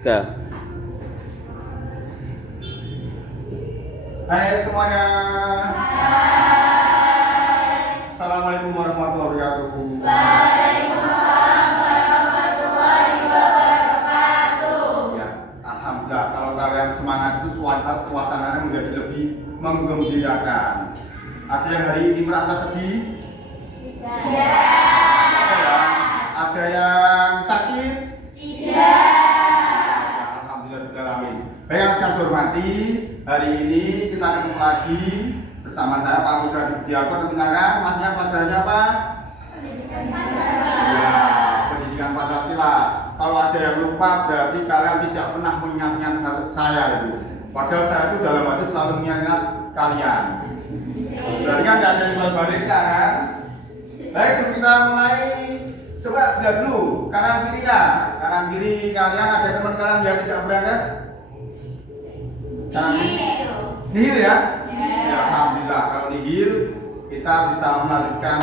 Tiga. Hai semuanya. Assalamualaikum warahmatullahi wabarakatuh. Waalaikumsalam warahmatullahi wabarakatuh. Ya, alhamdulillah kalau kalian semangat itu suasananya menjadi lebih menggembirakan. Ada yang hari ini merasa sedih? Tidak. Ada yang sakit? Tidak. Alhamdulillah. Baik, yang saya hormati, hari ini kita ketemu lagi bersama saya Pak Agus Raditya Budiarto. Tentunya kan masih pelajarannya apa? Pendidikan Pancasila. Ya, pendidikan Pancasila. Kalau ada yang lupa berarti kalian tidak pernah mengingat saya itu. Padahal saya itu dalam hati selalu mengingat kalian. Berarti kan tidak ada yang balik kan? Baik, sebelum kita mulai, coba lihat dulu kanan kirinya. Kanan kiri kalian ada teman kalian yang tidak berangkat? Kanan kiri? Nihil ya? Ya, alhamdulillah kalau nihil kita bisa melanjutkan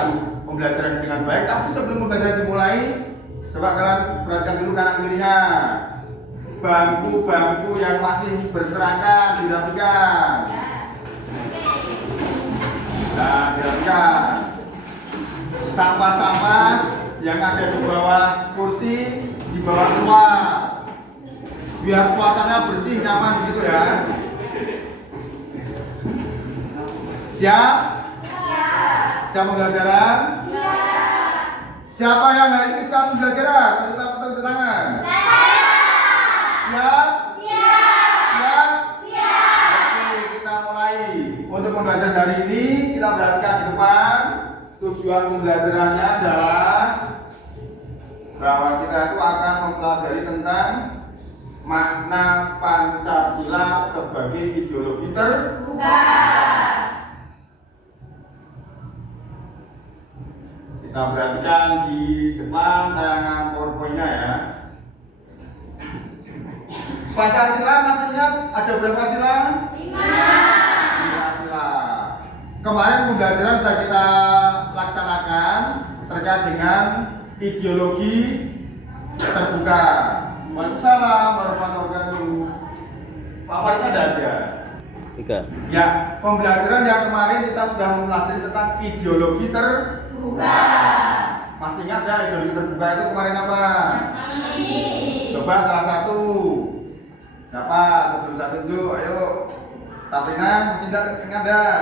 pembelajaran dengan baik. Tapi sebelum pembelajaran dimulai, coba kalian perhatikan dulu kanan kirinya. Bangku-bangku yang masih berserakan dirapikan. Nah, dirapikan. Sampah-sampah yang ada di bawah kursi dibawa keluar. Biar suasana bersih, nyaman begitu ya. Siap? Siap pembelajaran? Siapa yang hari ini siap pembelajaran? Kita potong tangan. Siap? Siap? Oke, kita mulai. Untuk pembelajaran hari ini kita perhatikan di depan. Tujuan pembelajarannya adalah bahwa kita itu akan mempelajari tentang makna Pancasila sebagai ideologi terbuka. Kita perhatikan di depan tayangan PowerPoint-nya ya. Pancasila masih ingat ada berapa sila? 5 sila. Kemarin pembelajaran sudah kita laksanakan terkait dengan ideologi terbuka. Waalaikumsalam warahmatullahi wabarakatuh. Pak Farnya ada aja. Tiga. Ya, pembelajaran yang kemarin kita sudah mempelajari tentang ideologi terbuka. Masih ingat ya ideologi terbuka itu kemarin apa? Coba salah satu. Siapa? Sebelum saya tunjuk, ayo. Sabrina, masih ingat enggak?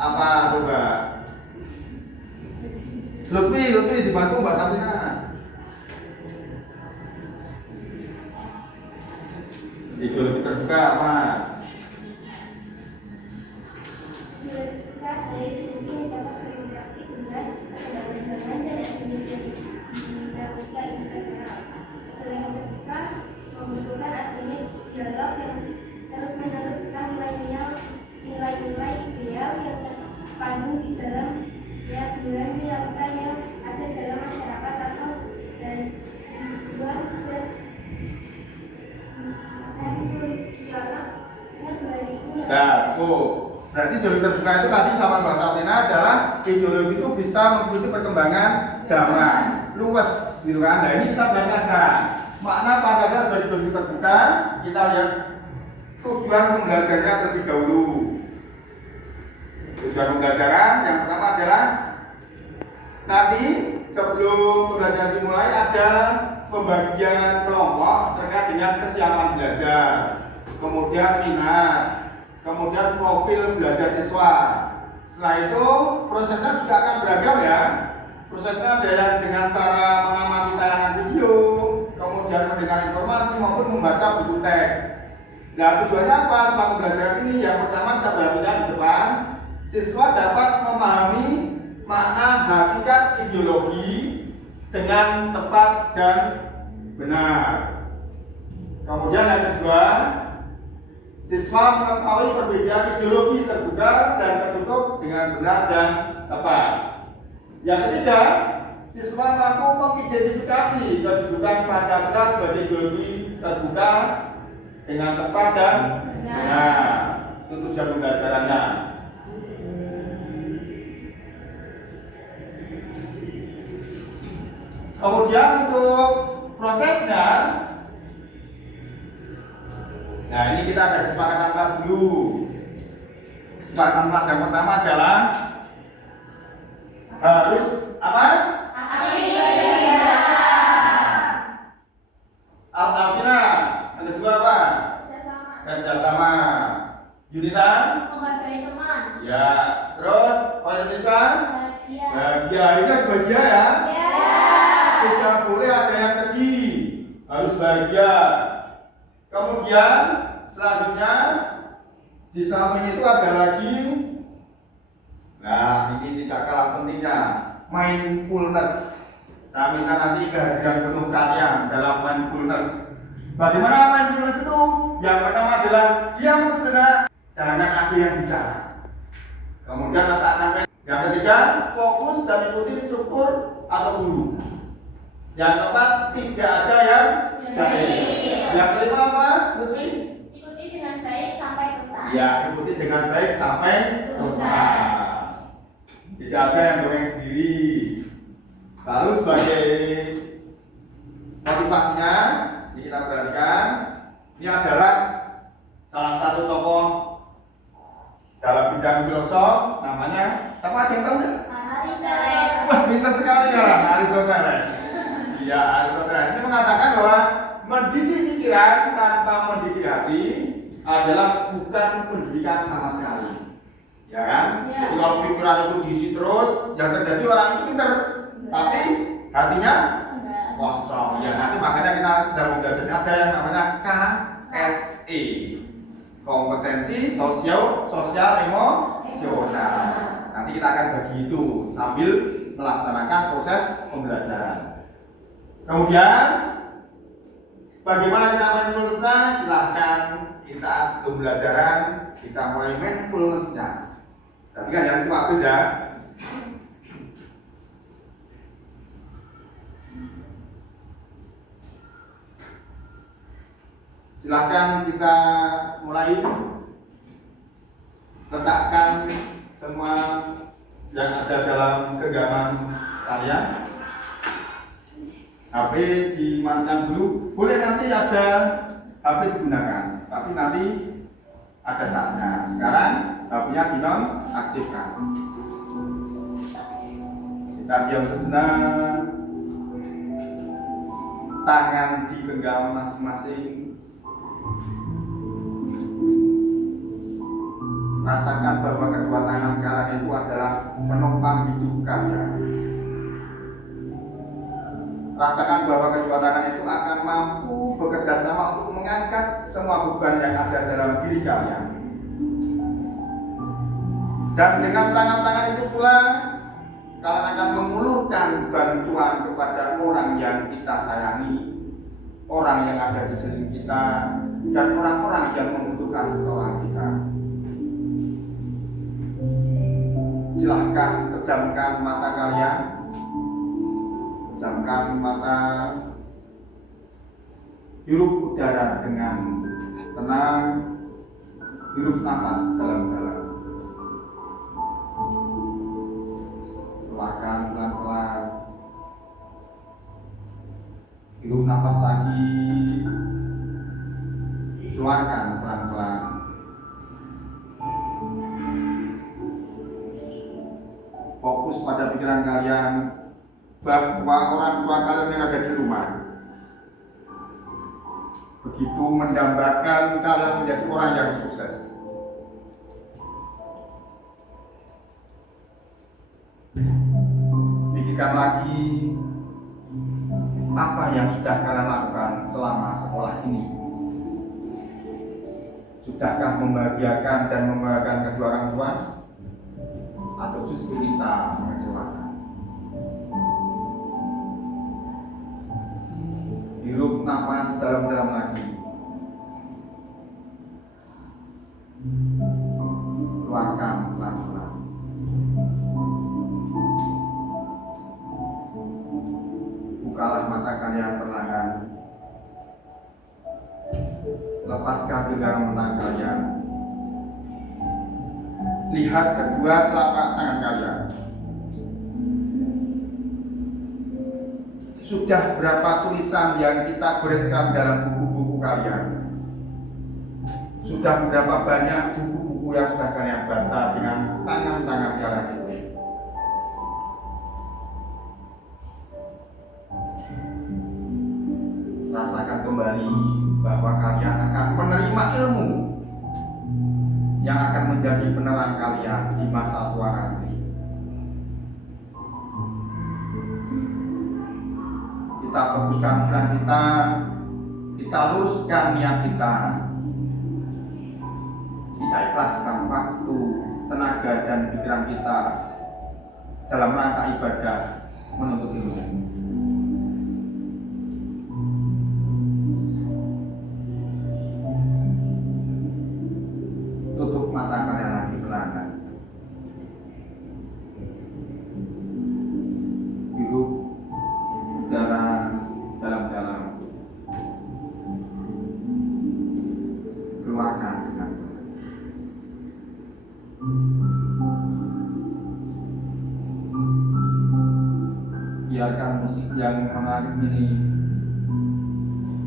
Apa coba? Lutfi dibantu Mbak Sabrina. Ideologi terbuka apa? Membutuhkan adanya dialog yang terus-menerus tentang nilai-nilai ideal yang terpadu di dalam dinamika yang ada dalam masyarakat atau dari luar dan Nah, berarti ideologi terbuka itu tadi sama Mbak Sabrina adalah ideologi itu bisa mengikuti perkembangan zaman luas gitu kan. Nah, ini kita belajar sekarang. Makna Pancasila sebagai ideologi terbuka, kita lihat tujuan pembelajarannya terlebih dahulu. Tujuan pembelajaran yang pertama adalah nanti sebelum pembelajaran dimulai ada pembagian kelompok terkait dengan kesiapan belajar, kemudian minat, kemudian profil belajar siswa. Setelah itu prosesnya juga akan beragam ya. Prosesnya ada yang dengan cara mengamati tayangan video, kemudian mendengar informasi maupun membaca buku teks. Nah, tujuannya apa setelah pembelajaran ini? Yang pertama kita perhatikan di depan, siswa dapat memahami makna hakikat ideologi dengan tepat dan benar. Kemudian yang kedua, siswa mengetahui perbedaan ideologi terbuka dan tertutup dengan benar dan tepat. Yang ketiga, siswa mampu mengidentifikasi kedudukan Pancasila sebagai ideologi terbuka dengan tepat dan benar. Itu tujuan pembelajarannya. Kemudian untuk prosesnya Nah, ini kita ada kesepakatan kelas dulu. Kesepakatan kelas yang pertama adalah harus apa? Alfina. Yang kedua apa? Kerjasama. Yunitan? Menghargai teman. Ya. Terus Pak Indonesia? Bahagia. Ini harus bahagia ya? Tidak boleh ada yang sedih. Harus bahagia. Kemudian selanjutnya di samping itu ada lagi. Nah, ini tidak kalah pentingnya, mindfulness. Saya minta nanti kehadiran penuh kalian dalam mindfulness. Bagaimana mindfulness itu? Yang pertama adalah diam sejenak, jangan ada yang bicara. Kemudian letakkan. Yang ketiga, fokus dan ikuti struktur atau guru. Yang keempat, tidak ada yang jahil. Yang kelima apa, Lutfi? Ikuti dengan baik sampai tuntas. Ya, ikuti dengan baik sampai tuntas. Tidak ada yang goyang sendiri. Lalu sebagai motivasinya, ini kita perhatikan, ini adalah salah satu tokoh dalam bidang filosof, namanya siapa, ada yang tahu nggak? Aristoteles. Wah, pintar sekali ya, Aristoteles. Iya, Aristoteles ini mengatakan bahwa mendidik pikiran tanpa mendidik hati adalah bukan pendidikan sama sekali. Ya kan? Ya. Jadi kalau pikiran itu diisi terus, yang terjadi orang itu pintar, tapi hatinya kosong. Ya, nanti makanya kita dalam belajar ada yang namanya KSE, kompetensi sosial emosional. Nanti kita akan bagi itu sambil melaksanakan proses pembelajaran. Kemudian bagaimana kita mindfulness-nya? Silahkan kita sebelum pembelajaran kita mulai mindfulness-nya. Tapi kan jangan cuma habis ya. Silahkan kita mulai letakkan semua yang ada dalam genggaman kalian. HP dimatikan dulu. Boleh nanti ada HP digunakan, tapi nanti ada saatnya. Sekarang HP-nya dinonaktifkan. Kita diam sejenak. Tangan digenggam masing-masing. Rasakan bahwa kedua tangan kalian itu adalah penopang hidup kalian. Rasakan bahwa kedua tangan itu akan mampu bekerja sama untuk mengangkat semua beban yang ada dalam diri kalian. Dan dengan tangan-tangan itu pula kalian akan mengulurkan bantuan kepada orang yang kita sayangi, orang yang ada di sekeliling kita, dan orang-orang yang membutuhkan pertolongan kita. Silahkan pejamkan mata kalian. Pejamkan mata. Hirup udara dengan tenang. Hirup nafas dalam-dalam. Keluarkan pelan-pelan. Hirup nafas lagi. Keluarkan pelan-pelan. Fokus pada pikiran kalian bahwa orang tua kalian yang ada di rumah begitu mendambakan kalian menjadi orang yang sukses. Pikirkan lagi apa yang sudah kalian lakukan selama sekolah ini. Sudahkah membahagiakan dan membahagiakan kedua orang tua? Atau justru kita mengecewakan? Hirup nafas dalam-dalam lagi. Keluarkan pelan-pelan. Bukalah mata kalian perlahan. Lepaskan genggaman tangan kalian. Lihat kedua telapak tangan kalian. Sudah berapa tulisan yang kita goreskan dalam buku-buku kalian? Sudah berapa banyak buku-buku yang sudah kalian baca dengan tangan-tangan kalian itu? Rasakan kembali bahwa kalian akan menerima ilmu yang akan menjadi penerang kalian di masa tua nanti. Kita fokuskan pikiran kita luruskan niat kita ikhlaskan waktu, tenaga, dan pikiran kita dalam rangka ibadah menuntut ilmu. Tutup mata kalian lagi perlahan. Hirup udara dalam-dalam. Keluarkan dengan biarkan musik yang mengalir ini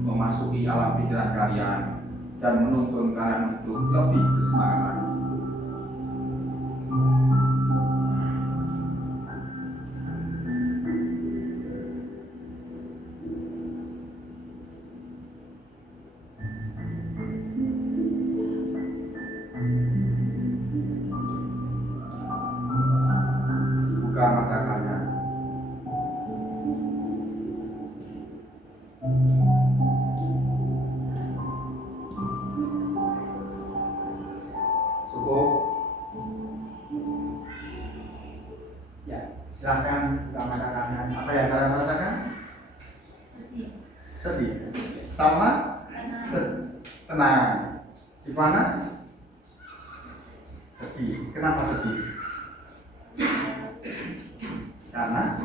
memasuki alam pikiran kalian dan menuntun kalian untuk lebih bersemangat. Buka mata kalian. Cukup. Ya, silahkan buka mata kalian. Apa yang kalian rasakan? Sedih. Sama? Tenang. Gimana? Sedih. Kenapa sedih? Karena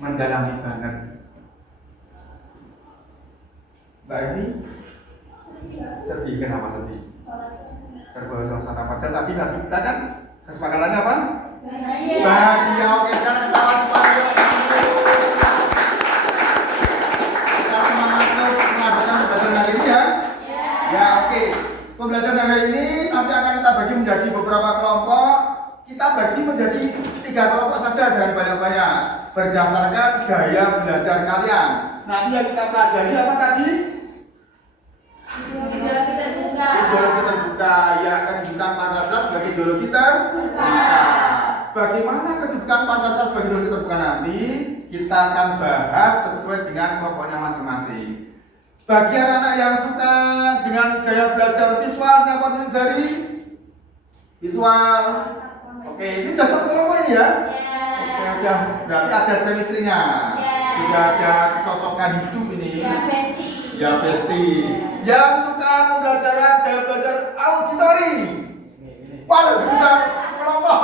mendalami banget. Mbak Evi? Sedih. Kenapa sedih? Terbawa suasana padahal tadi kita kan kesepakatannya apa? Bahagia. Oke, sekarang ketawa semuanya. Kita semangat melakukan pembelajaran hari ini ya? Ya, oke. Pembelajaran hari ini nanti akan kita bagi menjadi beberapa kelompok. Kita bagi menjadi 3 kelompok saja, jangan banyak-banyak. Berdasarkan gaya belajar kalian. Nanti yang kita pelajari apa tadi? Ideologi terbuka. Ideologi terbuka, ya, kedudukan Pancasila sebagai ideologi terbuka. Bagaimana kedudukan Pancasila sebagai ideologi terbuka nanti kita akan bahas sesuai dengan kelompoknya masing-masing. Bagi anak-anak yang suka dengan gaya belajar visual, siapa tunjuk jari? Visual. Oke, ini udah satu kelompok ini ya? Oke, udah, berarti ada chemistry-nya. Sudah ada kecocokan hidup ini. Ya, Besti. Yang suka pembelajaran gaya belajar auditori. Waduh, bisa kelompok.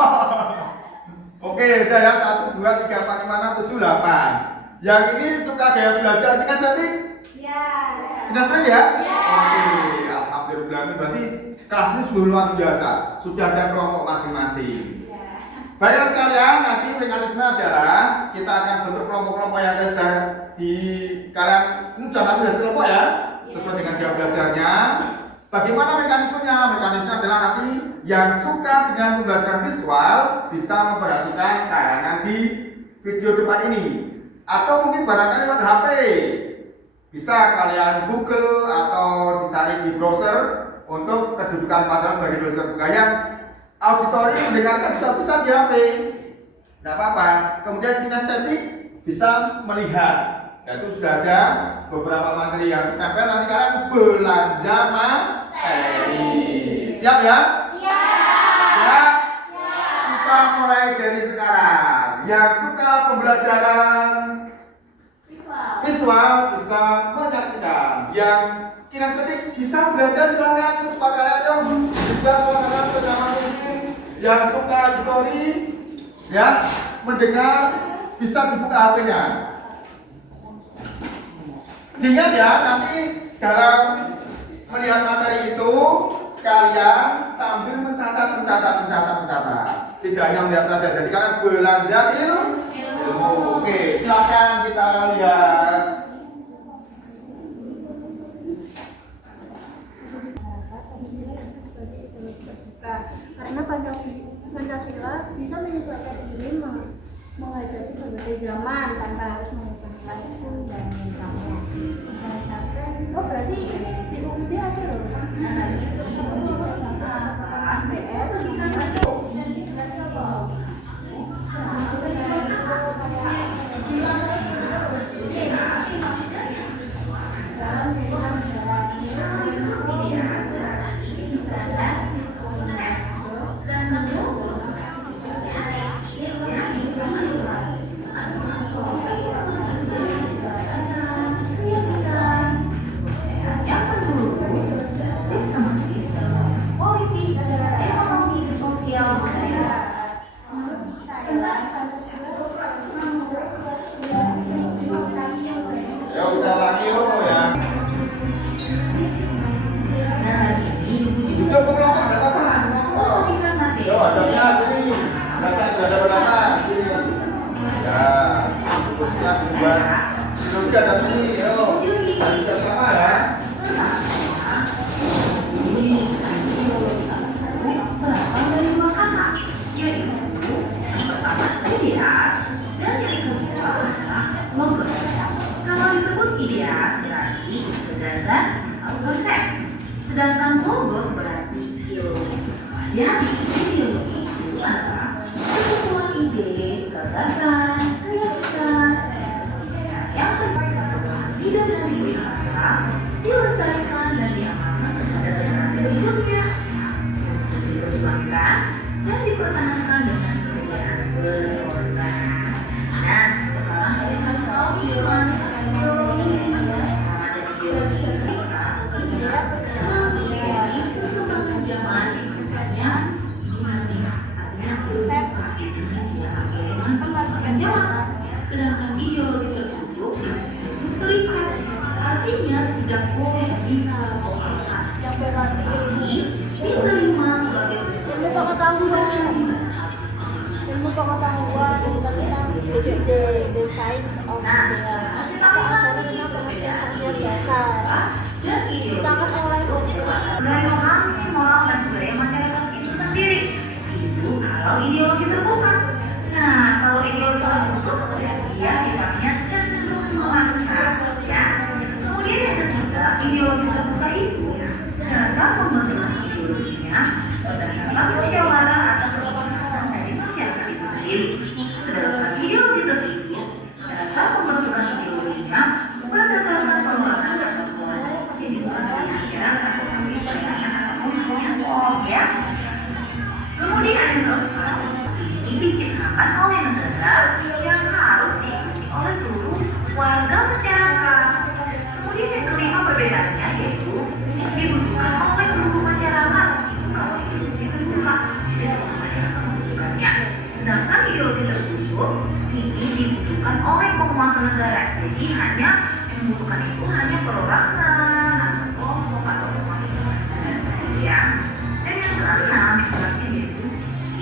Oke, udah ya, 1, 2, 3, 4, 5, 6, 7, 8. Yang ini suka gaya belajar kinestetik? Kinestetik ya? Oke, alhamdulillah. Berarti kelas ini sudah luar biasa. Sudah ada kelompok masing-masing. Baiklah sekalian, nanti mekanisme adalah kita akan bentuk kelompok-kelompok yang ada di kalian. Ini sudah kelompok ya, sesuai dengan gaya belajarnya. Bagaimana mekanismenya? Mekanismenya adalah nanti yang suka dengan pembelajaran visual bisa memperhatikan tayangan di video depan ini, atau mungkin barangkali lewat HP. Bisa kalian Google atau dicari di browser untuk kedudukan Pancasila sebagai ideologi terbuka. Yang auditori mendengarkan juga bisa di HP, tidak apa-apa. Kemudian kinestetik bisa melihat. Itu sudah ada beberapa materi yang kita tempel. Nanti kalian belanja materi. Siap ya? Siap. Kita mulai dari sekarang. Yang suka pembelajaran visual bisa menyaksikan. Yang kinestetik bisa belajar, silakan sesuka kalian bisa melakukan bersama mungkin. Yang suka auditori ya mendengar bisa dibuka HP-nya. Ingat ya, nanti dalam melihat materi itu kalian sambil mencatat. Tidak hanya melihat saja, jadi kalian belanja ilmu. Oke, silakan kita lihat. zaman tanpa harus mengubah langsung dan mentalnya. Berdasarkan, oh berarti ini di UUD ada loh. Nah, itu PR Ya udah lagi ya. Duduk ke belakang, ada apa? Ya adabnya sini. Biasa ada belakang sini. Ya, duduknya buat duduknya ada ini. Yo, kita sama ya. Berasal dari dua kata, yaitu yang pertama ideas dan yang kedua adalah logos. Kalau disebut ideas berarti gagasan atau konsep, sedangkan logos berarti ideologi. Jadi ideologi itu adalah sebuah ide, gagasan, keyakinan, dan yang tidak dan dipelihara, dilestarikan dan diamalkan kepada generasi berikutnya. Diperjuangkan dan dipertahankan dengan kesediaan berkorban. Nah, sekarang kalian harus tahu gimana ideologi. Remaja ideologi itu perkembangan zaman yang sifatnya dinamis, artinya terbuka Indonesia sesuai dengan perkembangan zaman. Sedangkan ideologi tertutup terikat, artinya tidak boleh dipersoalkan. Tapi diterima sebagai sesuatu ilmu pengetahuan tentang the science of kita lihat perbedaan dasar dan ideologi dari memahami moral dan budaya masyarakat itu sendiri. Itu kalau ideologi terbuka. Nah, kalau ideologi tertutup, dia sifatnya cenderung memaksa, ya. Kemudian yang ketiga, ideologi terbuka itu dasar pembentukan ideologinya berdasarkan musyawarah atau kesepakatan dari masyarakat itu sendiri. Sedangkan ideologi tertutup, dasar pembentukan ideologinya berdasarkan perbuatan atau kewajiban. Jadi bukan dari masyarakat, tapi perintah atau kelompok, ya. Kemudian yang keempat, ini diciptakan oleh negara yang harus diikuti oleh seluruh warga masyarakat. Kemudian yang kelima perbedaannya yaitu dibutuhkan oleh seluruh masyarakat. Itu kalau ideologi terbuka, jadi seluruh masyarakat membutuhkannya. Sedangkan ideologi tertutup ini dibutuhkan oleh penguasa negara. Jadi hanya membutuhkan itu hanya perorangan atau kelompok atau penguasa negara saja, ya. Dan yang keenam yaitu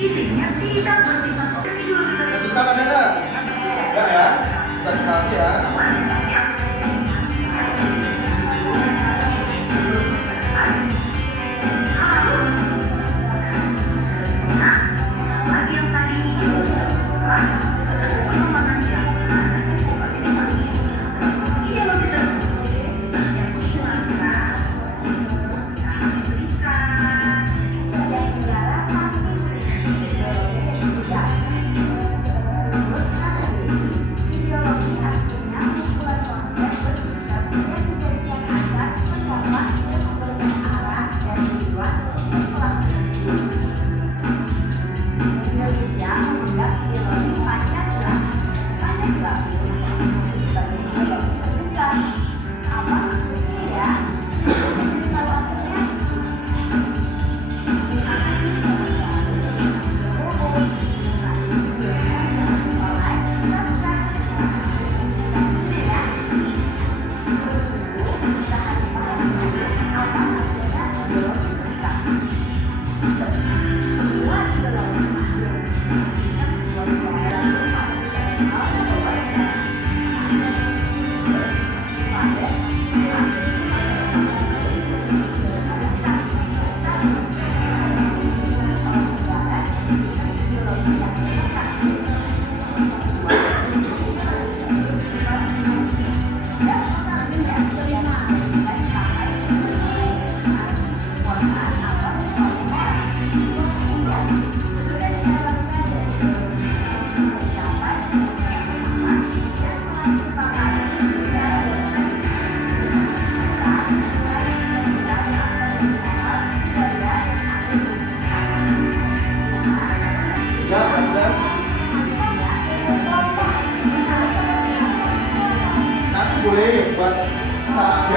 isinya tidak bersifat ideologi tertutup. Kita ada. Enggak ya? Kita sekali ya.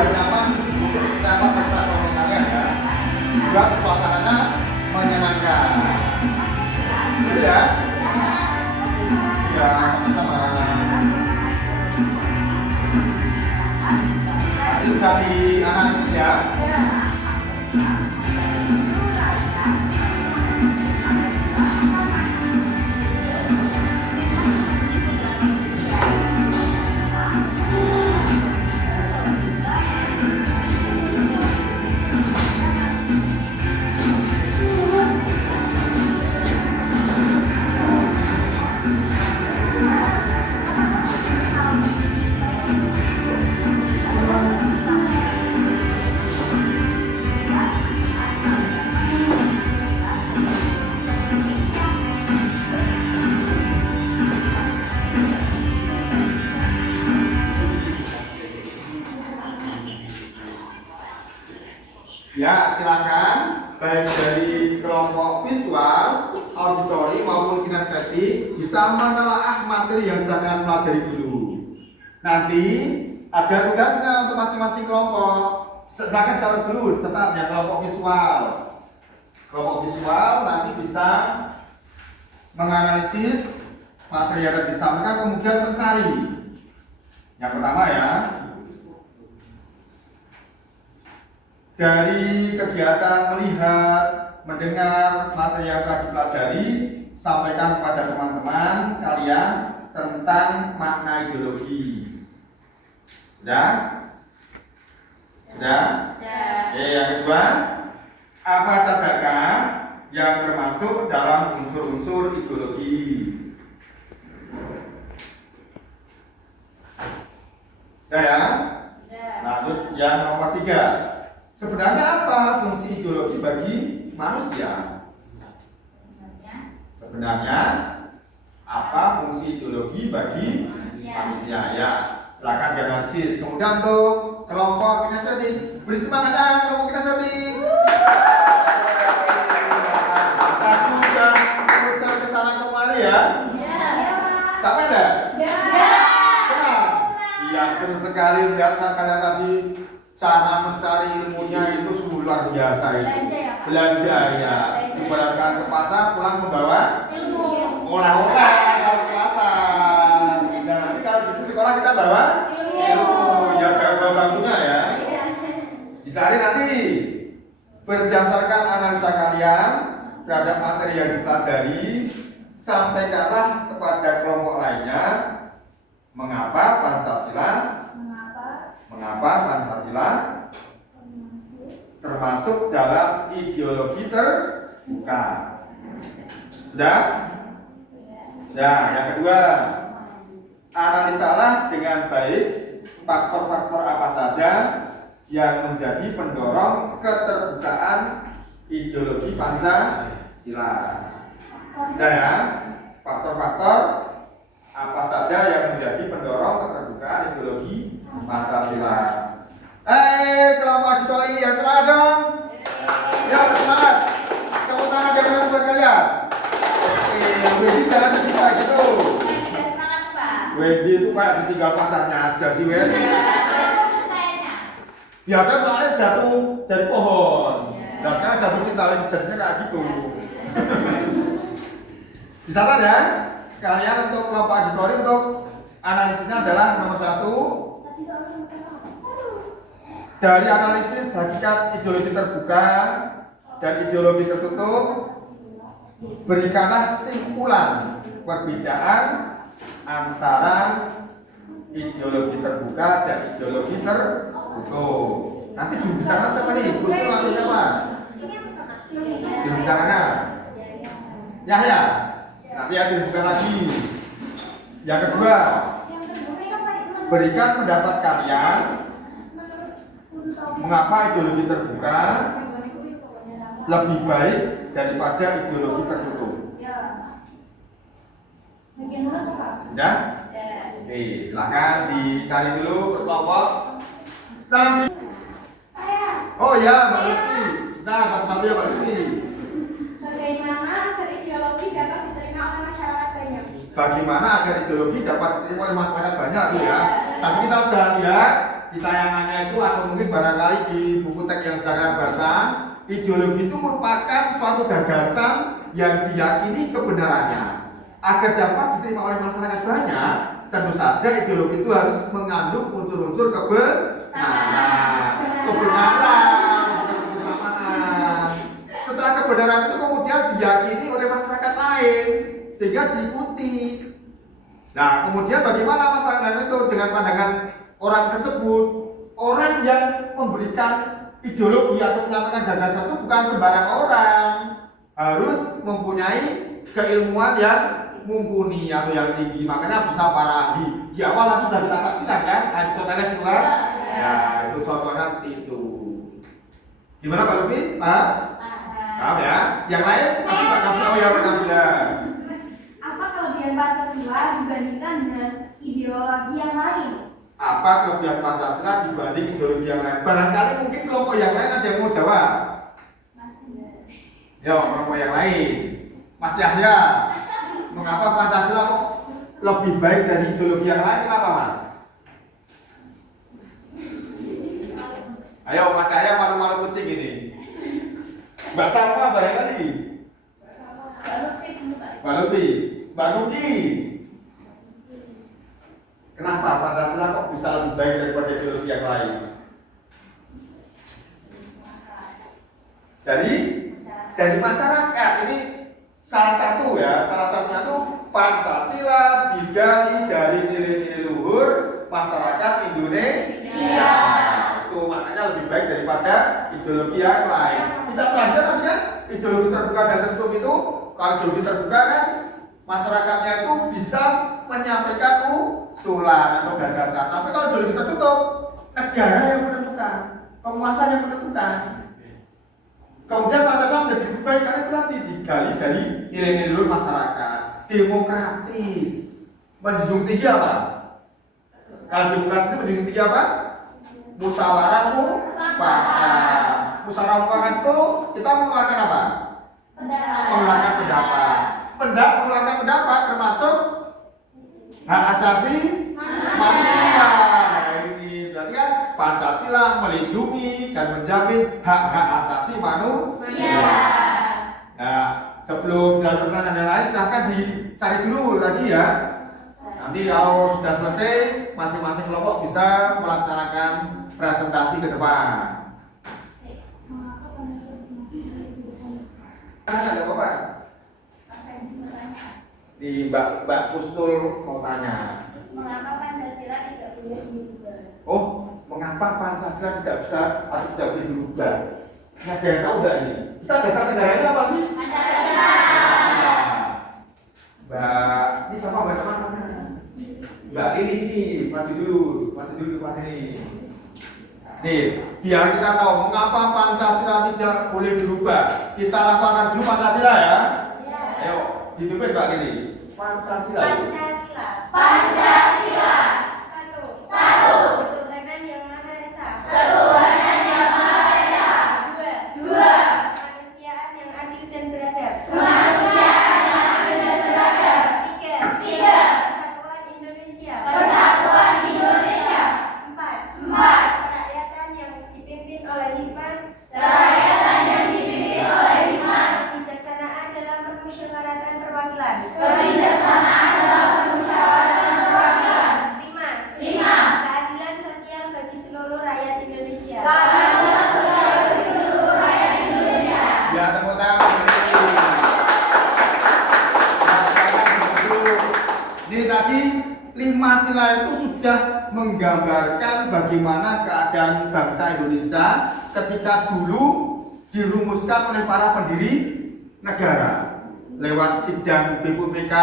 biar nyaman untuk kenapa terserah kelompok kalian ya. Buat suasananya menyenangkan. Gitu ya? Ya, sama-sama. Nanti bisa dianalisis ya. Ya, silakan baik dari kelompok visual, auditori maupun kinestetik bisa menelaah materi yang sedang kalian pelajari dulu. Nanti ada tugasnya untuk masing-masing kelompok. Silakan catat dulu serta yang kelompok visual. Kelompok visual nanti bisa menganalisis materi yang tadi disampaikan, kemudian mencari. Yang pertama ya, dari kegiatan melihat, mendengar materi yang telah dipelajari, sampaikan kepada teman-teman kalian tentang makna ideologi. Sudah? Sudah? Oke, yang kedua, apa sajakah yang termasuk dalam unsur-unsur ideologi? Sudah ya? Lanjut yang nomor 3. Sebenarnya apa fungsi ideologi bagi manusia? Sebenarnya apa fungsi ideologi bagi manusia? Ya, silakan dianalisis. Kemudian untuk kelompok kinestetik, beri semangatnya kelompok kinestetik. Tadi udah kesana kemari ya? Capek enggak? Senang? Iya, senang sekali melihat kalian tadi. Cara mencari ilmunya itu sungguh luar biasa itu. Belanja ya. Ibaratkan ke pasar pulang membawa ilmu. Orang-orang kalau ke pasar. Dan nanti kalau di sekolah kita bawa ilmu. Ya jangan bawa bangkunya ya. Dicari nanti berdasarkan analisa kalian terhadap materi yang dipelajari, sampaikanlah kepada kelompok lainnya mengapa Pancasila termasuk dalam ideologi terbuka. Sudah? Ya, yang kedua, analisalah dengan baik faktor-faktor apa saja yang menjadi pendorong keterbukaan ideologi Pancasila. Sudah ya? Faktor-faktor apa saja yang menjadi pendorong keterbukaan ideologi Pancasila. Kelompok auditori yang semangat dong. Ya, semangat. Tepuk tangan jangan buat kalian. Oke, Wendy jangan ditinggal gitu. Wendy itu kayak ditinggal pacarnya aja sih, Wendy. Biasa soalnya jatuh dari pohon. Dan sekarang jatuh cinta lagi jadinya kayak gitu. Dicatat ya. Kalian untuk kelompok auditori untuk analisisnya adalah nomor 1. Dari analisis hakikat ideologi terbuka dan ideologi tertutup, berikanlah simpulan perbedaan antara ideologi terbuka dan ideologi tertutup. Nanti juru bicara siapa nih? Guru lalu siapa? Juru bicaranya Yahya. Nanti ada bukan lagi. Yang kedua, berikan pendapat kalian mengapa ideologi terbuka lebih baik daripada ideologi tertutup. Ya? Oke, silakan dicari dulu berkelompok. Sambil. Oh ya, Mbak Lutfi. Nah, satu-satu ya Mbak Lutfi. Bagaimana agar ideologi dapat diterima oleh masyarakat banyak? Bagaimana agar ideologi dapat diterima oleh masyarakat banyak tuh ya. Tapi kita sudah lihat di tayangannya itu atau mungkin barangkali di buku teks yang sudah kalian baca, ideologi itu merupakan suatu gagasan yang diyakini kebenarannya. Agar dapat diterima oleh masyarakat banyak, tentu saja ideologi itu harus mengandung unsur-unsur kebenaran, bukan kebersamaan. Setelah kebenaran itu kemudian diyakini oleh masyarakat lain sehingga diikuti. Nah, kemudian bagaimana masyarakat itu dengan pandangan orang tersebut? Orang yang memberikan ideologi atau menyampaikan gagasan itu bukan sembarang orang, harus mempunyai keilmuan yang mumpuni atau yang tinggi. Makanya bisa para ahli. Di awal tadi sudah kita saksikan kan, Aristoteles itu kan? Ya, itu contohnya seperti itu. Gimana Pak Lufi? Pak? Paham ya? Yang lain? Pak Nabila, ya Pak Nabila. Apa kelebihan Pancasila dibandingkan dengan ideologi yang lain? Apa kelebihan Pancasila dibanding ideologi yang lain? Barangkali mungkin kelompok yang lain ada yang mau jawab. Ya, kelompok yang lain. Mas Yahya, mengapa Pancasila kok lebih baik dari ideologi yang lain? Kenapa Mas? Ayo Mas Yahya malu-malu kucing ini. Mbak Salma barangkali. Mbak Lufi, Mbak Nuki. Kenapa Pancasila kok bisa lebih baik daripada ideologi yang lain? Dari masyarakat ini salah satu ya, salah satunya tuh Pancasila digali dari nilai-nilai luhur masyarakat Indonesia. Itu makanya lebih baik daripada ideologi yang lain. Kita pelajari tadi kan ideologi terbuka dan tertutup itu. Kalau ideologi terbuka kan masyarakatnya itu bisa menyampaikan usulan atau gagasan. Tapi kalau ideologi tertutup, negara yang menentukan, penguasa yang menentukan. Kemudian Pancasila menjadi lebih baik karena berarti digali dari nilai-nilai luhur masyarakat, demokratis, menjunjung tinggi apa? Kalau demokratis menjunjung tinggi apa? Musyawarah mufakat. Musyawarah mufakat itu kita mengeluarkan apa? Mengeluarkan pendapat. Mengeluarkan pendapat termasuk hak asasi manusia. Nah, ini berarti kan Pancasila melindungi dan menjamin hak-hak asasi manusia. Nah, sebelum ada pertanyaan yang lain silahkan dicari dulu tadi ya. Nanti kalau sudah selesai masing-masing kelompok bisa melaksanakan presentasi ke depan. Ada apa? Di Mbak Kustul mau tanya. Mengapa Pancasila tidak boleh dirubah? Oh, mengapa Pancasila tidak bisa atau tidak boleh dirubah? Ada yang tahu nggak ini? Kita dasar negaranya apa sih? Pancasila. Mbak, ini sama Mbak teman-teman. Mbak ini sini, masih dulu depan ini. Nih, biar kita tahu mengapa Pancasila tidak boleh dirubah. Kita lafalkan dulu Pancasila ya. Ayo, ditulis Mbak ini. Pancasila. Pancasila. Satu. Ketuhanan yang Maha Esa. Ketuhanan yang Maha Esa. Dua. Kemanusiaan yang adil dan beradab. Kemanusiaan yang adil dan beradab. Tiga. Persatuan Indonesia. Persatuan Indonesia. Empat. Kerakyatan yang dipimpin oleh hikmat. Kerakyatan yang dipimpin oleh hikmat. Kebijaksanaan dalam permusyawaratan perwakilan. Kebijaksanaan dalam permusyawaratan perwakilan. Lima. Keadilan sosial bagi seluruh rakyat Indonesia. Keadilan sosial bagi seluruh rakyat Indonesia. Ya, tepuk tangan. Ini tadi 5 sila itu sudah menggambarkan bagaimana keadaan bangsa Indonesia ketika dulu dirumuskan oleh para pendiri negara lewat sidang BPUPK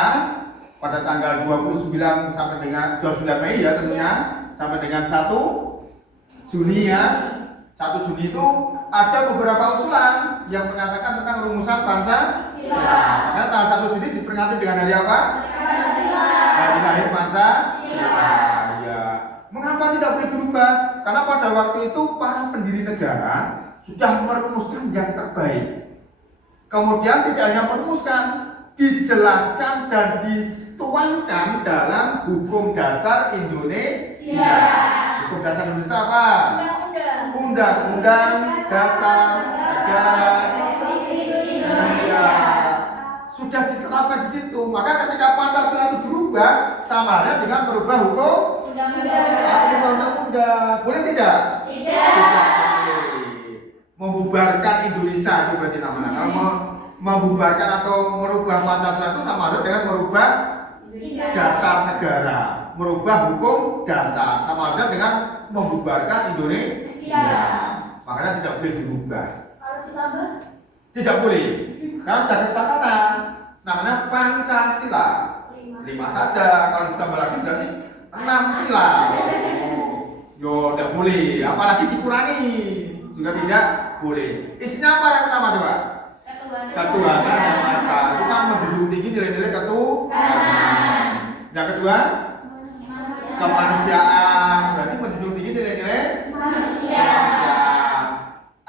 pada tanggal 29 sampai dengan 29 Mei ya tentunya sampai dengan 1 Juni ya. 1 Juni itu ada beberapa usulan yang menyatakan tentang rumusan Pancasila. Makanya tanggal 1 Juni diperingati dengan hari apa? Hari lahir Pancasila. Ya. Mengapa tidak boleh berubah? Karena pada waktu itu para pendiri negara sudah merumuskan yang terbaik. Kemudian tidak hanya merumuskan, dijelaskan dan dituangkan dalam hukum dasar Indonesia. Hukum dasar Indonesia apa? Undang-undang. Undang-undang Dasar Negara Indonesia. Sudah ditetapkan di situ. Maka ketika Pancasila itu berubah, sama halnya dengan merubah hukum undang-undang. Boleh tidak? Tidak. Boleh. Membubarkan Indonesia itu berarti namanya. Kalau membubarkan atau merubah Pancasila itu sama halnya dengan merubah dasar negara, merubah hukum dasar, sama halnya dengan membubarkan Indonesia. Makanya tidak boleh dirubah. Kalau ditambah? Tidak boleh. Karena sudah kesepakatan. Namanya Pancasila. 5 saja. Kalau ditambah lagi berarti 6 sila. Yo, tidak boleh. Apalagi dikurangi juga tidak boleh. Isinya apa yang pertama coba? Ketuhanan yang Maha Esa. Itu kan menjunjung tinggi nilai-nilai ketuhanan. Yang kedua, kemanusiaan. Berarti menjunjung tinggi nilai-nilai kemanusiaan.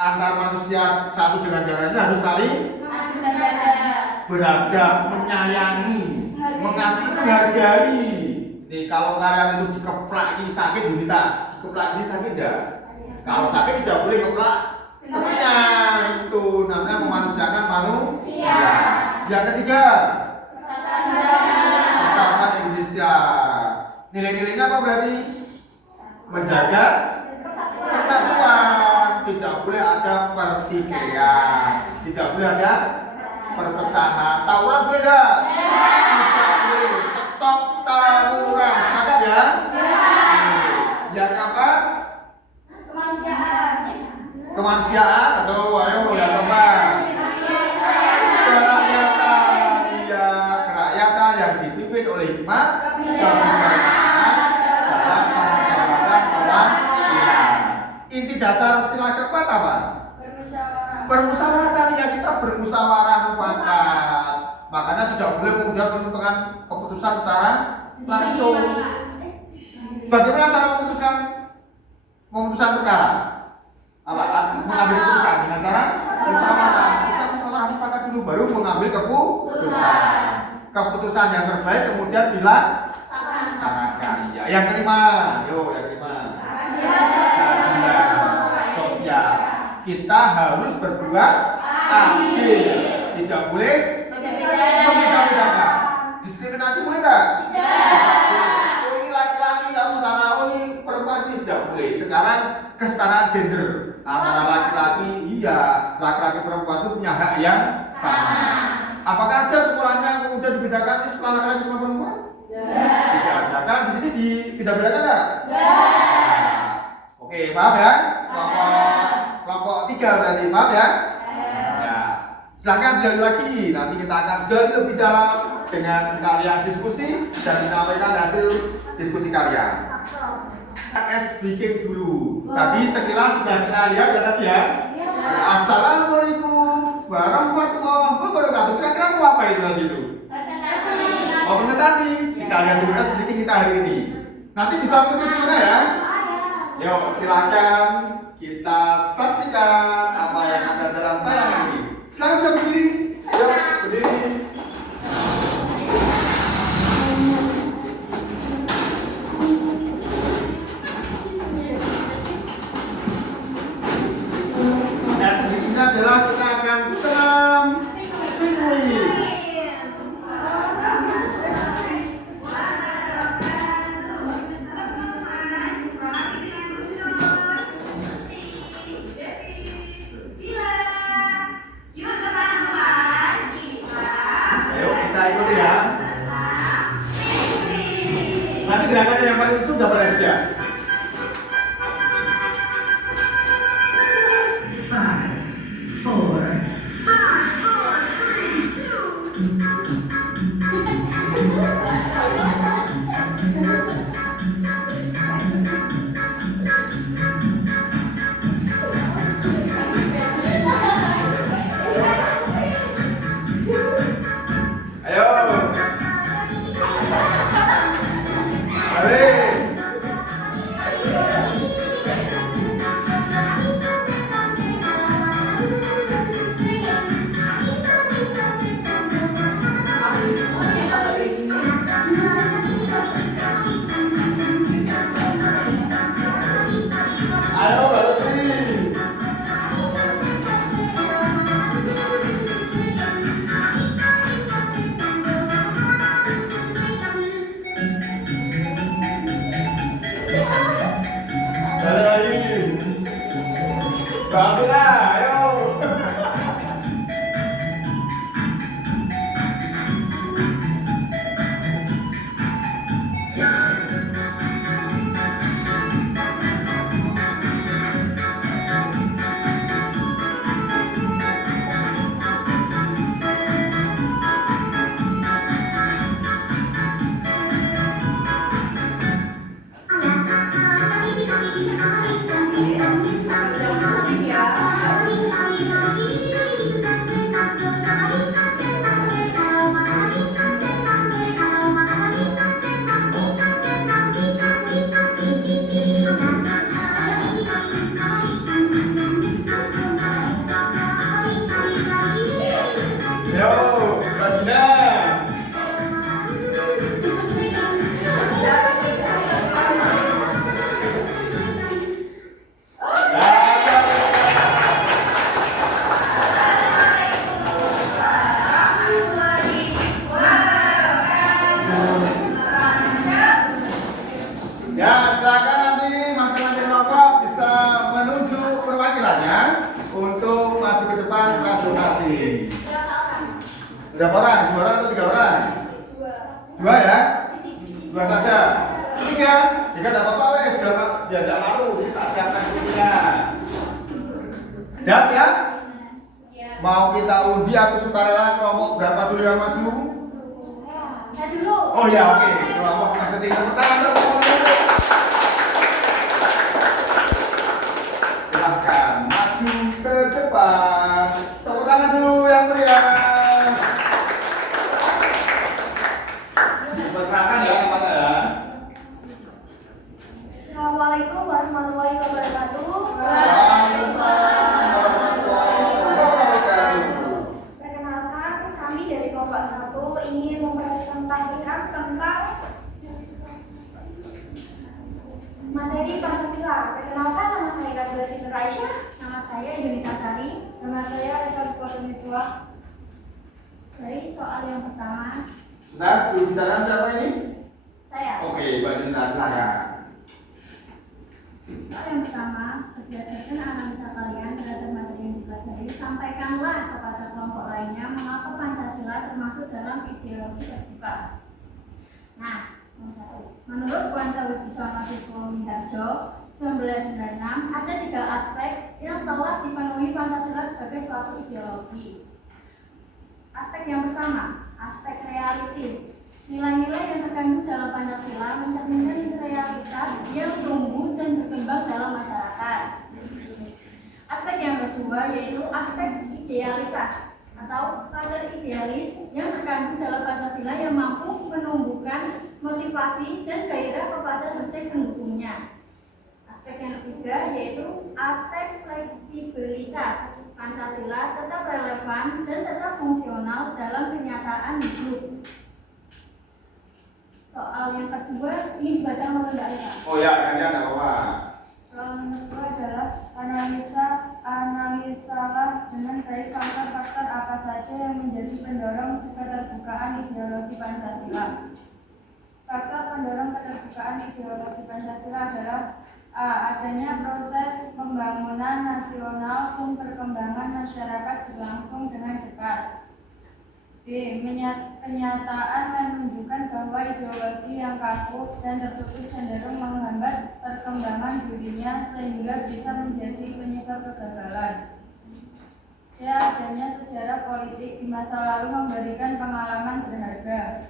Antar manusia satu dengan yang lainnya harus saling beradab, menyayangi, mengasihi, menghargai. Nih kalau kalian itu dikeplak ini sakit, Bunita, dikeplak ini sakit enggak? Kalau sakit tidak boleh keplak temannya. Itu namanya memanusiakan manusia. Yang ketiga, persatuan Indonesia. Nilai-nilainya apa berarti? Menjaga persatuan. Tidak boleh ada pertikaian, tidak boleh ada perpecahan. Tawuran boleh enggak? Tidak boleh. Stop tawuran. Sepakat ya? Yang keempat, kemanusiaan atau ayo yang keempat, kerakyatan. Iya, kerakyatan yang dipimpin oleh hikmat kebijaksanaan dalam kemusyawaratan kemakmuran. Inti dasar sila keempat apa? Permusyawaratan. Ya, kita bermusyawarah mufakat. Makanya tidak boleh kemudian menentukan keputusan secara langsung. Bagaimana cara memutuskan perkara? Apa? Mengambil keputusan dengan cara musyawarah. Kita musyawarah mufakat dulu baru mengambil keputusan. Keputusan yang terbaik kemudian dilaksanakan. Ya. Yang kelima, yang kelima. Keadilan sosial. Kita harus berbuat adil. Tidak boleh membeda-bedakan. Diskriminasi boleh tidak? Tidak. Oh ini laki-laki kamu sana, oh ini perempuan sih tidak boleh. Sekarang kesetaraan gender antara laki-laki, iya, laki-laki perempuan itu punya hak yang sama. Apakah ada sekolahnya kemudian dibedakan ini sekolah laki-laki sama perempuan? Tidak ada. Karena di sini dibeda-bedakan enggak? Oke, maaf ya. Kelompok 3 berarti, maaf ya. Ya. Silahkan dilanjut lagi. Nanti kita akan gali lebih dalam dengan kalian diskusi dan menyampaikan hasil diskusi kalian. Es bikin dulu. Tadi sekilas sudah kita lihat ya tadi ya. Assalamualaikum warahmatullahi wabarakatuh. Kira-kira mau apa itu tadi itu? Mau presentasi. Kita lihat dulu sedikit kita hari ini. Nanti bisa mengikuti semuanya ya. Yuk, silakan kita saksikan apa yang ada dalam tayangan ini. Silakan bisa berdiri. Ayo, berdiri. Dan berikutnya adalah kita akan senam pinguin. Ikuti ya. Nanti gerakannya yang paling lucu dapat hadiah. 5, 4, 3, 2, Bantu lah, ayo. Yo, Bagina. Ya, silakan nanti masing-masing kelompok bisa menuju perwakilannya untuk masuk ke depan presentasi. Berapa orang? 2 orang atau 3 orang? 2 ya? 2 saja. 3? Jika tidak apa-apa wes, biar tidak malu, kita siapkan kursinya. Das ya? Mau kita undi atau sukarela kelompok berapa dulu yang masuk? Saya dulu. Oh ya, oke. Kelompok marketing tepuk tangan dulu. Silahkan maju ke depan. Tepuk tangan dulu yang meriah. Perkenalkan ya namanya ya. Assalamualaikum warahmatullahi wabarakatuh. Waalaikumsalam warahmatullahi wabarakatuh. Perkenalkan, kami dari kelompok 1 ingin mempresentasikan tentang materi Pancasila. Perkenalkan, nama saya Kabila Siti Aisyah. Nama saya Yunita Sari. Nama saya Reka Miswa. Dari soal yang pertama, Sudah, juru bicara siapa ini? saya. Oke, Mbak Yunita silakan. Soal yang pertama, berdasarkan analisa kalian terhadap materi yang dipelajari, sampaikanlah kepada kelompok lainnya mengapa Pancasila termasuk dalam ideologi terbuka. Nah, nomor 1. Menurut Puansa Wibisono Sumiharjo 1996, ada 3 aspek yang telah dipenuhi Pancasila sebagai suatu ideologi. Aspek yang pertama, aspek realitis. Nilai-nilai yang terkandung dalam Pancasila mencerminkan realitas yang tumbuh dan berkembang dalam masyarakat. Aspek yang kedua yaitu aspek idealitas atau kader idealis yang terkandung dalam Pancasila yang mampu menumbuhkan motivasi dan gairah kepada subjek pendukungnya. Aspek yang ketiga yaitu aspek fleksibilitas. Pancasila tetap relevan dan tetap fungsional dalam kenyataan hidup. Soal yang kedua ini dibaca oleh Mbak Eva. Oh ya, gantian nggak apa-apa. Soal nomor 2 adalah analisalah dengan baik faktor-faktor apa saja yang menjadi pendorong keterbukaan ideologi Pancasila. Faktor pendorong keterbukaan ideologi Pancasila adalah A. Adanya proses pembangunan nasional dan perkembangan masyarakat berlangsung dengan cepat. B. Kenyataan menunjukkan bahwa ideologi yang kaku dan tertutup cenderung menghambat perkembangan dirinya sehingga bisa menjadi penyebab kegagalan. C. Adanya sejarah politik di masa lalu memberikan pengalaman berharga.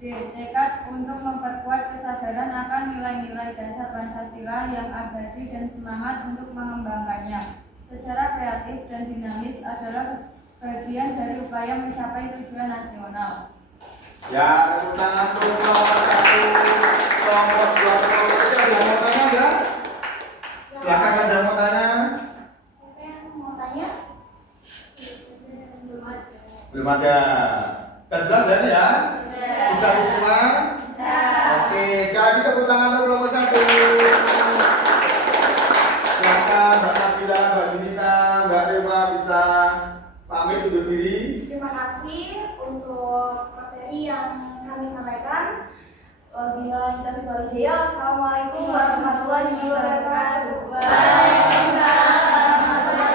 D. Tekad untuk memperkuat kesadaran akan nilai-nilai dasar Pancasila yang abadi dan semangat untuk mengembangkannya secara kreatif dan dinamis adalah bagian dari upaya mencapai tujuan nasional. Ya, tepuk tangan untuk nomor 1, nomor 2, ada yang mau tanya ya? Silakan ada yang mau tanya. Siapa yang mau tanya? Belum ada. Sudah jelas ya ini ya? Bisa diulang? Bisa. Oke, sekali lagi tepuk tangan untuk nomor 1. Silakan Mbak Nabila, Mbak Yunita, Mbak Reva bisa pamit undur diri. Terima kasih untuk materi yang kami sampaikan. Bila kita berbagi, assalamualaikum warahmatullahi wabarakatuh. Waalaikumsalam warahmatullahi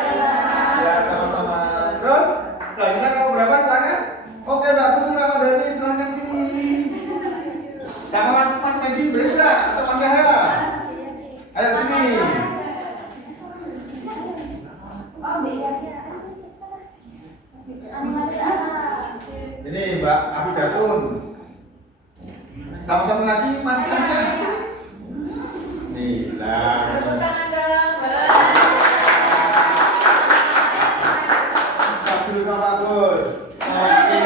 Oh, BR-nya. Animatis anak. Ini Mbak Afidatun. Sama-sama lagi Mas Anda. Nih lah. Tepuk tangan dong. Bagus sama bagus. Oke.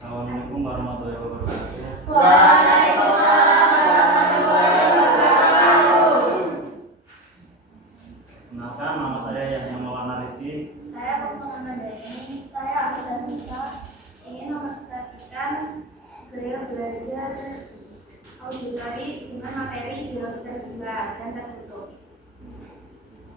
Assalamualaikum warahmatullahi wabarakatuh. Waalaikumsalam warahmatullahi wabarakatuh. Kenalkan, nama saya Yahya Maulana Rizky. Saya Kusuma Mandani. Saya Abdul Nisa. Ingin mempresentasikan gaya belajar auditori dengan materi ideologi terbuka dan tertutup.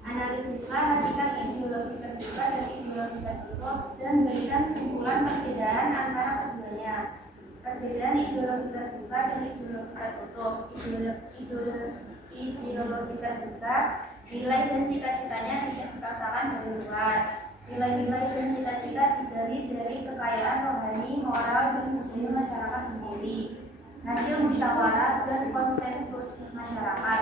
Analisislah hakikat ideologi terbuka dan ideologi tertutup dan berikan simpulan perbedaan antara keduanya. Perbedaan ideologi terbuka dan ideologi tertutup. Ideologi terbuka, nilai dan cita-citanya tidak dipaksakan dari luar. Nilai-nilai dan cita-cita digali dari kekayaan rohani, moral, dan budaya masyarakat sendiri. Hasil musyawarah dan konsensus masyarakat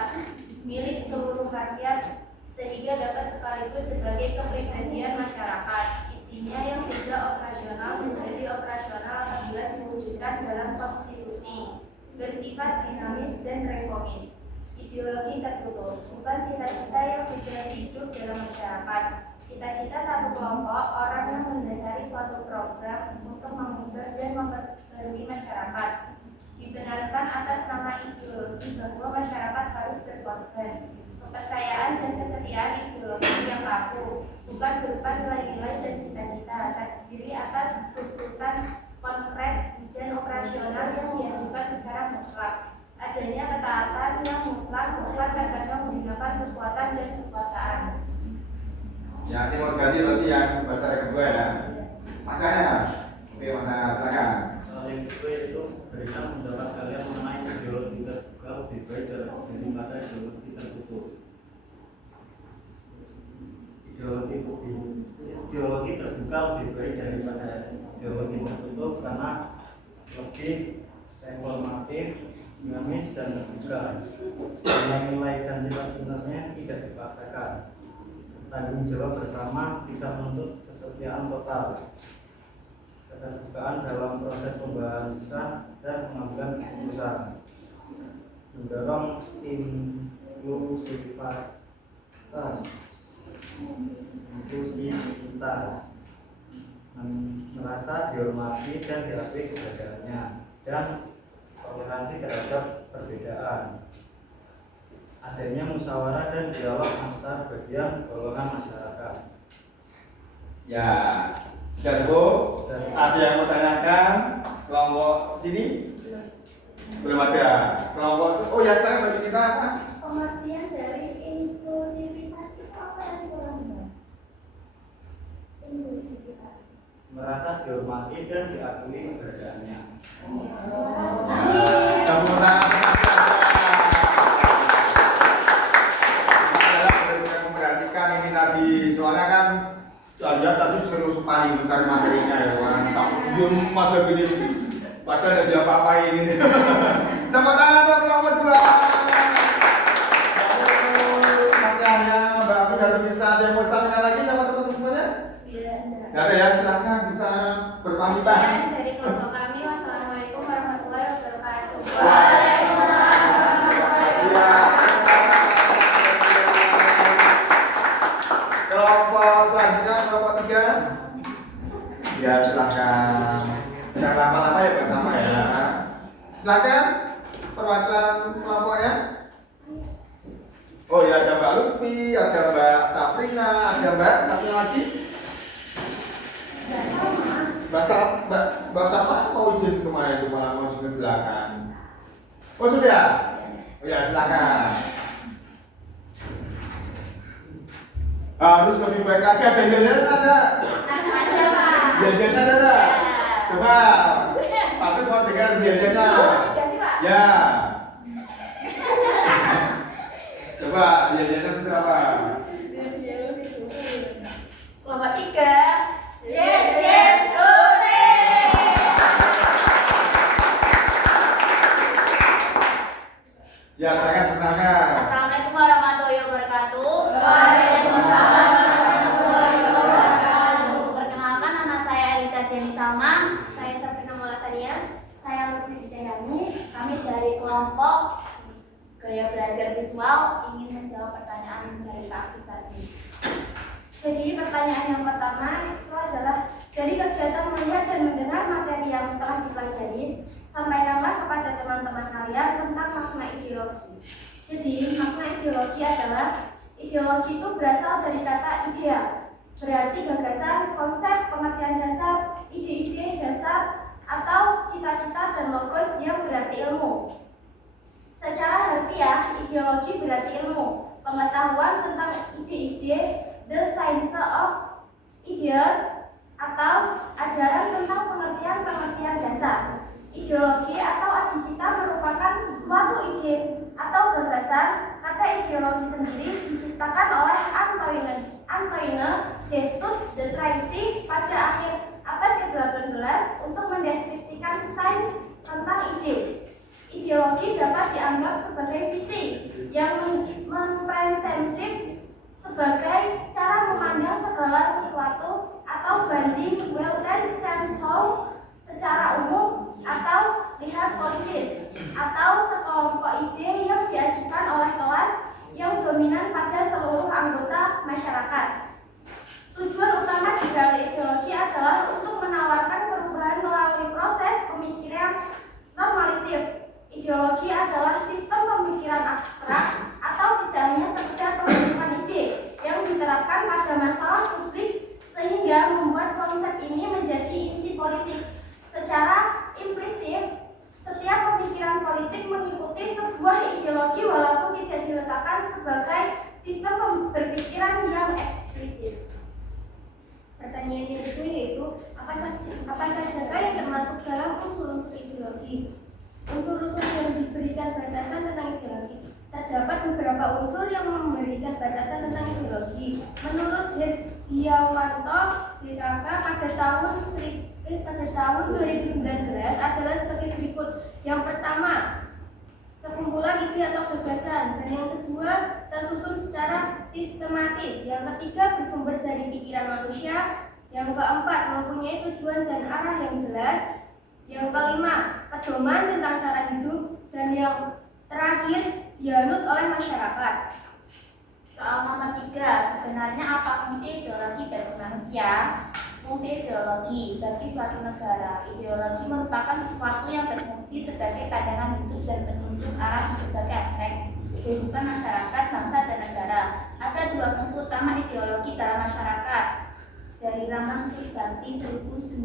milik seluruh rakyat sehingga dapat sekaligus sebagai kepribadian masyarakat. Isinya yang tidak operasional menjadi operasional apabila diwujudkan dalam konstitusi. Bersifat dinamis dan reformis. Ideologi tertutup, bukan cita-cita yang sudah hidup dalam masyarakat. Cita-cita satu kelompok orang yang mendasari suatu program untuk mengubah dan memperbarui masyarakat. Dibenarkan atas nama ideologi bahwa masyarakat harus berkorban. Kepercayaan dan kesetiaan ideologis yang laku, bukan berupa nilai-nilai dan cita-cita, terdiri atas tuntutan konkret dan operasional yang diajukan secara mutlak. Adanya ketaatan yang mutlak bukan tergantung menggunakan kekuatan dan kekuasaan. Ya, ini mau ganti nanti yang bahasa yang kedua ya. Mas Ana. Oke, Mas Ana, silakan. Soal yang kedua itu berikan pendapat kalian mengenai ideologi terbuka lebih baik daripada ideologi tertutup. Ideologi terbuka lebih baik daripada ideologi tertutup karena lebih reformatif, dinamis dan terbuka. Nilai dan cita-citanya tidak dipaksakan. Tanggung jawab bersama, tidak menuntut kesetiaan total. Keterbukaan dalam proses pembahasan dan pengambilan keputusan. Mendorong inklusivitas, merasa dihormati dan diakui keberadaannya, dan toleransi terhadap perbedaan. Adanya musyawarah dan dialog antar bagian golongan masyarakat. Ya, sudah cukup. Ada yang mau tanyakan? Kelompok sini? Belum ada. Kelompok, oh ya, saya bagi kita apa? Pengertian dari inklusivitas itu apa yang kurang? Inklusivitas. Merasa dihormati dan diakui keberadaannya. Tepuk tangan. Memperhatikan ini tadi, soalnya kan lihat tadi serius sekali mencari materinya ya kan. Diam masa gini, padahal ada diapa-apain ini. Tepuk tangan untuk kelompok dua. Mas Yahya, Mbak Afi, kalau bisa ada yang mau disampaikan lagi sama teman-teman semuanya? Tidak ada ya, silahkan bisa berpamitan. Dari kelompok kami, wassalamualaikum warahmatullahi wabarakatuh. Ya. Kelompok selanjutnya, kelompok 3. Ya, silahkan. Jangan lama-lama ya bersama ya. Silahkan perwakilan kelompoknya. Oh ya, ada Mbak Lutfi, ada Mbak Saprina, ada Mbak Saprina lagi. Mbak Sapa mau izin kemarin itu malah mau izin ke belakang. Oh sudah? Oh ya, silakan. Harus lebih baik lagi, ada jajanan ada? Jajanan ada? Coba Pak mau dengar jajanan. Ya. Coba jajanan seberapa? Kelompok 3. Yes, yes, hore. Ya, silakan perkenalkan. Assalamualaikum gaya belajar visual ingin menjawab pertanyaan dari Kak Agus tadi. Jadi pertanyaan yang pertama itu adalah dari kegiatan melihat dan mendengar materi yang telah dipelajari, sampaikanlah kepada teman-teman kalian tentang makna ideologi. Jadi makna ideologi adalah ideologi itu berasal dari kata idea, berarti gagasan, konsep, pengertian dasar, ide-ide dasar, atau cita-cita dan logos yang berarti ilmu. Secara harfiah, ideologi berarti ilmu, pengetahuan tentang ide-ide, the science of ideas, atau ajaran tentang pengertian-pengertian dasar. Ideologi atau adicita merupakan suatu ide atau gagasan. Kata ideologi sendiri diciptakan oleh Antoine Destutt de Tracy pada akhir abad ke-18 untuk mendeskripsikan sains tentang ide. Ideologi dapat dianggap sebagai visi yang komprehensif sebagai cara memandang segala sesuatu atau banding Welten Sensor secara umum atau lihat politis atau sekelompok ide yang diajukan oleh kelas yang dominan pada seluruh anggota masyarakat. Tujuan utama di balik ideologi adalah untuk menawarkan perubahan melalui proses pemikiran normatif. Ideologi adalah sistem pemikiran abstrak atau tidak hanya sekedar pembentukan ide yang diterapkan pada masalah publik sehingga membuat konsep ini menjadi inti politik. Secara implisit, setiap pemikiran politik mengikuti sebuah ideologi walaupun tidak diletakkan sebagai sistem berpikiran yang eksplisit. Pertanyaan yang kedua yaitu apa saja yang termasuk dalam unsur-unsur ideologi? Unsur-unsur yang diberikan batasan tentang ideologi. Terdapat beberapa unsur yang memberikan batasan tentang ideologi. Menurut Herdiawanto DKK pada tahun 2019 adalah sebagai berikut. Yang pertama, sekumpulan ide atau gagasan, dan yang kedua tersusun secara sistematis, yang ketiga bersumber dari pikiran manusia, yang keempat mempunyai tujuan dan arah yang jelas, yang kelima pedoman tentang cara hidup, dan yang terakhir dianut oleh masyarakat. Soal nomor 3, sebenarnya apa fungsi ideologi bagi manusia? Fungsi ideologi bagi suatu negara. Ideologi merupakan sesuatu yang berfungsi sebagai pandangan hidup dan menunjuk arah berbagai aspek kehidupan masyarakat, bangsa, dan negara. Ada dua fungsi utama ideologi dalam masyarakat. Dari Ramlan Surbakti 1969.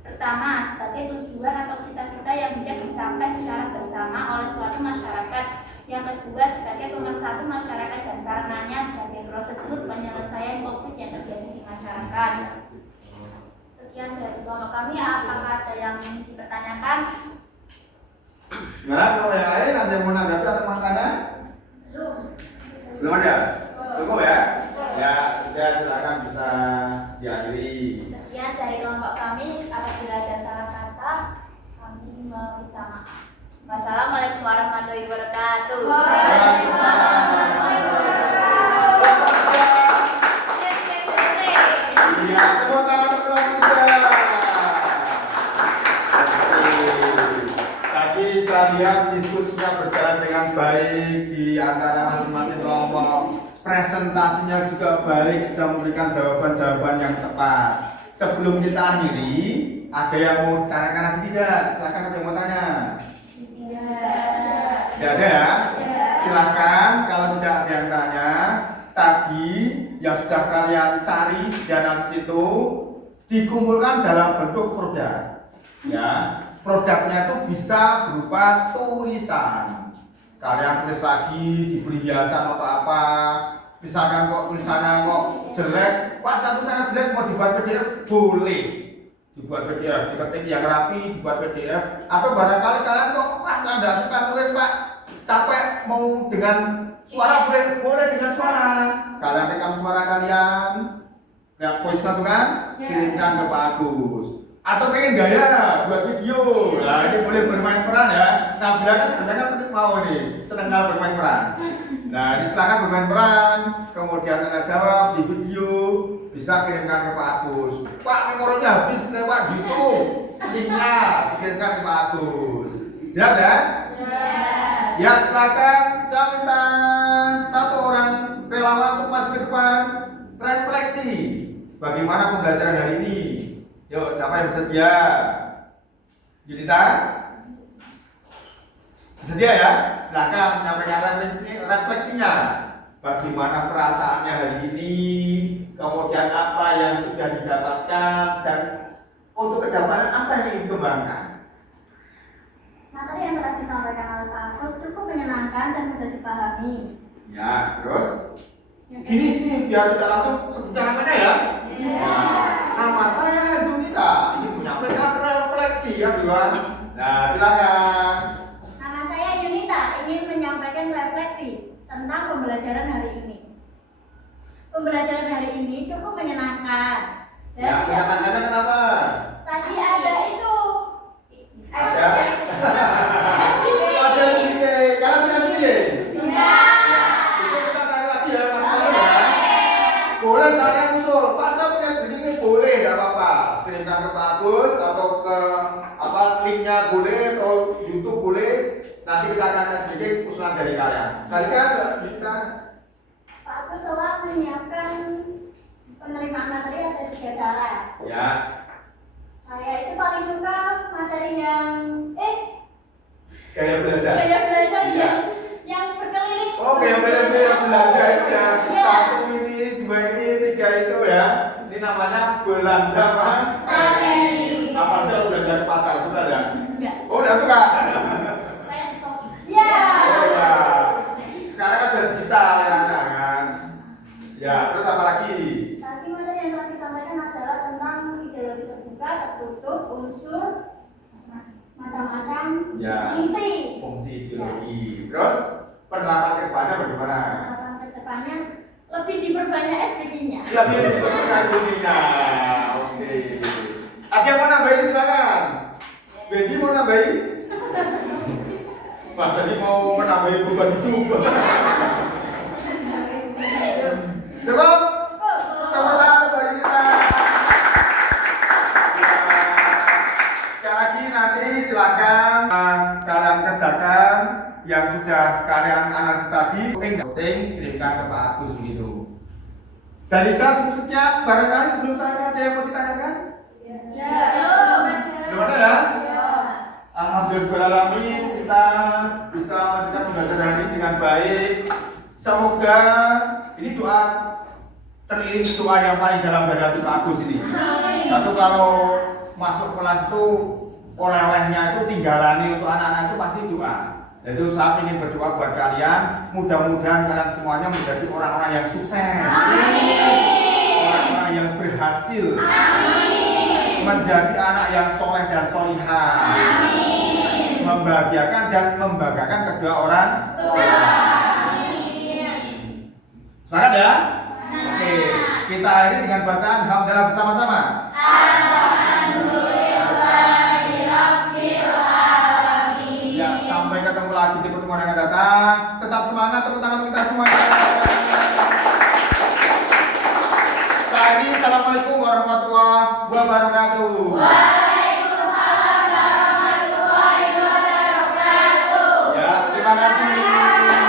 Pertama, sebagai tujuan atau cita-cita yang hendak dicapai secara bersama oleh suatu masyarakat. Yang kedua, sebagai pemersatu masyarakat dan karenanya sebagai prosedur penyelesaian konflik yang terjadi di masyarakat. Sekian dari kelompok kami. Apakah ada yang ingin dipertanyakan? Gimana kalau yang lain ada yang mau menanggapi atau mau tanya? Belum ada? Cukup ya? Ya, sudah, silakan bisa diakhiri. Sekian dari kelompok kami. Apabila ada salah kata, kami meminta maaf. Wassalamualaikum warahmatullahi wabarakatuh. Waalaikumsalam. Iya, tepuk tangan untuk kelompok. Tadi saya lihat diskusinya berjalan dengan baik di antara masing-masing kelompok. Presentasinya juga baik, sudah memberikan jawaban-jawaban yang tepat. Sebelum kita akhiri, ada yang mau ditanyakan lagi tidak? Silakan, ada yang mau tanya. Tidak ada ya? Silakan, kalau tidak ada yang tanya, tadi yang sudah kalian cari di analisis itu dikumpulkan dalam bentuk produk. Ya, produknya itu bisa berupa tulisan. Kalian tulis lagi, diberi hiasan atau apa. Misalkan kok tulisannya kok jelek, Pak satu sana jelek mau dibuat PDF, boleh dibuat PDF, diketik yang rapi, dibuat PDF. Atau barangkali kalian kok saya tidak suka tulis Pak, capek mau dengan suara, boleh dengan suara. Kalian rekam suara kalian, ya voice note kan, kirimkan ke Pak Agus. Atau pengen gaya buat video, nah ini boleh bermain peran ya. Nah bila kan biasanya kan mau nih, seneng kalau bermain peran. Nah silakan bermain peran, kemudian tanya jawab di video, bisa kirimkan ke Pak Agus. Pak memorinya habis lewat gitu, linknya dikirimkan ke Pak Agus. Jelas ya? Yes. Ya, silakan saya minta satu orang relawan untuk maju ke depan. Refleksi bagaimana pembelajaran hari ini. Yuk, siapa yang bersedia? Yudita? Bersedia ya? Silakan menyampaikan refleksinya. Bagaimana perasaannya hari ini, kemudian apa yang sudah didapatkan, dan untuk kedepannya apa yang ingin dikembangkan. Materi yang telah disampaikan oleh Pak Agus cukup menyenangkan dan mudah dipahami. Ya, terus gini biar kita langsung sebutkan namanya ya. Nah, nama saya Junita, ingin menyampaikan refleksi ya kawan. Nah, silakan. Nama saya Yunita, ingin menyampaikan refleksi tentang pembelajaran hari ini. Pembelajaran hari ini cukup menyenangkan. Ya, menyenangkannya kenapa? Tadi ada itu. Ada. Ada sedikit, karena sudah sedikit. Iya. Bisa kita cari lagi ya, Mas Karo ya. Boleh saya usul, Pak saya punya sedikit ini boleh, nggak apa-apa. Kirimkan ke Pak Agus atau ke linknya boleh atau YouTube boleh. Nanti kita akan kasih sedikit usulan dari kalian. Kalian kita Pak Agus telah menyiapkan penerimaan materi ada 3 cara. ya. Saya itu paling suka materi yang Kayak belajar. gaya belajar Iya. yang berkeliling. Oh, kayak belajar itu ya. Iya. 1 ini, 2 ini, 3 itu ya. Ini namanya belanja materi. Apa dia belajar ke pasar sudah ada? Enggak. Oh, udah suka. Supaya disoki. Ya. Oh ya. Sekarang kan sudah digital ya kan. Ya, terus apa lagi? Tadi materi yang telah disampaikan adalah tentang ideologi terbuka, tertutup, unsur, macam-macam Ya. fungsi. Fungsi ideologi. Terus penerapan ke depannya bagaimana? Harapan kedepannya lebih diperbanyak SPG-nya. Lebih diperlukan dunia. Oke. Ada yang mau nambahin silakan. Bendy mau nambahin? Mas tadi mau menambahin beban hidup. Cukup? Tepuk tangan bagi kita. Ya. Sekali lagi nanti silakan kalian kerjakan yang sudah kalian analisis tadi. Voting kirimkan ke Pak Agus begitu. Dari saya cukup sekian. Barangkali sebelum saya ada yang mau ditanyakan? Belum ada ya? Alhamdulillah kita bisa melanjutkan pembelajaran hari ini dengan baik. Semoga ini doa teriring doa yang paling dalam dari hati Pak Agus ini. Satu, kalau masuk kelas itu oleh-olehnya itu tinggalani untuk anak-anak itu pasti doa. Jadi saya ingin berdoa buat kalian, mudah-mudahan kalian semuanya menjadi orang-orang yang sukses, orang-orang yang berhasil, menjadi anak yang soleh dan solihah, membahagiakan dan membanggakan kedua orang tua. Semangat ya? Oke, kita akhiri dengan bacaan alhamdulillah bersama-sama. Ya, sampai ketemu lagi di pertemuan yang akan datang. Tetap semangat, tepuk tangan kita semuanya. Assalamualaikum warahmatullahi wabarakatuh.